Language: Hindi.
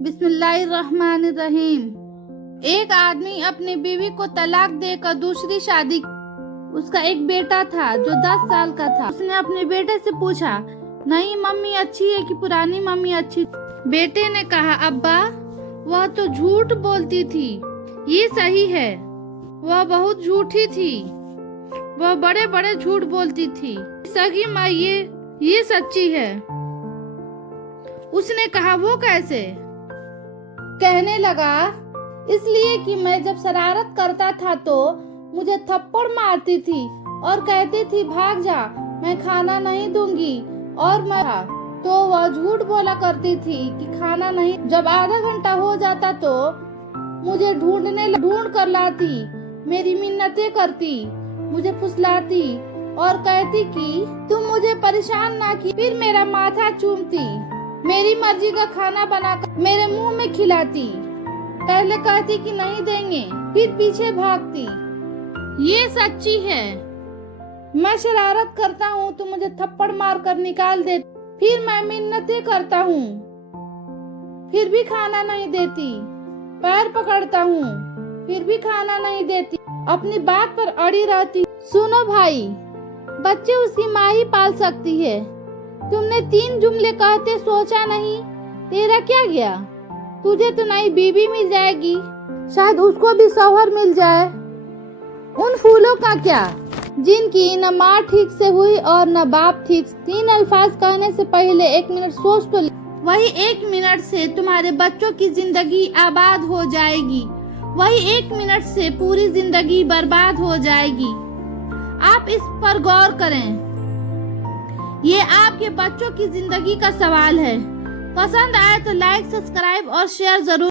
बिस्मिल्लाहिर्रहमानिर्रहीम। एक आदमी अपनी बीवी को तलाक देकर दूसरी शादी। उसका एक बेटा था जो 10 साल का था। उसने अपने बेटे से पूछा, नई मम्मी अच्छी है कि पुरानी मम्मी अच्छी? बेटे ने कहा, अब्बा वह तो झूठ बोलती थी। ये सही है, वह बहुत झूठी थी। वह बड़े बड़े झूठ बोलती थी। सगी माँ ये सच्ची है। उसने कहा, वो कैसे? कहने लगा, इसलिए कि मैं जब शरारत करता था तो मुझे थप्पड़ मारती थी और कहती थी, भाग जा, मैं खाना नहीं दूंगी। और मैं तो वह झूठ बोला करती थी कि खाना नहीं। जब आधा घंटा हो जाता तो मुझे ढूंढ कर लाती, मेरी मिन्नतें करती, मुझे फुसलाती और कहती कि तुम मुझे परेशान ना की। फिर मेरा माथा चूमती, मेरी मर्जी का खाना बनाकर मेरे मुंह में खिलाती। पहले कहती कि नहीं देंगे, फिर पीछे भागती। ये सच्ची है। मैं शरारत करता हूँ तो मुझे थप्पड़ मार कर निकाल दे। फिर मैं मिन्नतें करता हूँ, फिर भी खाना नहीं देती। पैर पकड़ता हूँ, फिर भी खाना नहीं देती। अपनी बात पर अड़ी रहती। सुनो भाई, बच्चे उसकी माँ ही पाल सकती है। तुमने 3 जुमले कहते सोचा नहीं, तेरा क्या गया? तुझे तो नई बीबी मिल जाएगी, शायद उसको भी शौहर मिल जाए। उन फूलों का क्या, जिनकी न माँ ठीक से हुई और न बाप ठीक। 3 अल्फाज कहने से पहले 1 मिनट सोच तो ले। वही 1 मिनट से तुम्हारे बच्चों की जिंदगी आबाद हो जाएगी। वही 1 मिनट से पूरी जिंदगी बर्बाद हो जाएगी। आप इस पर गौर करें। ये आपके बच्चों की जिंदगी का सवाल है। पसंद आए तो लाइक, सब्सक्राइब और शेयर जरूर।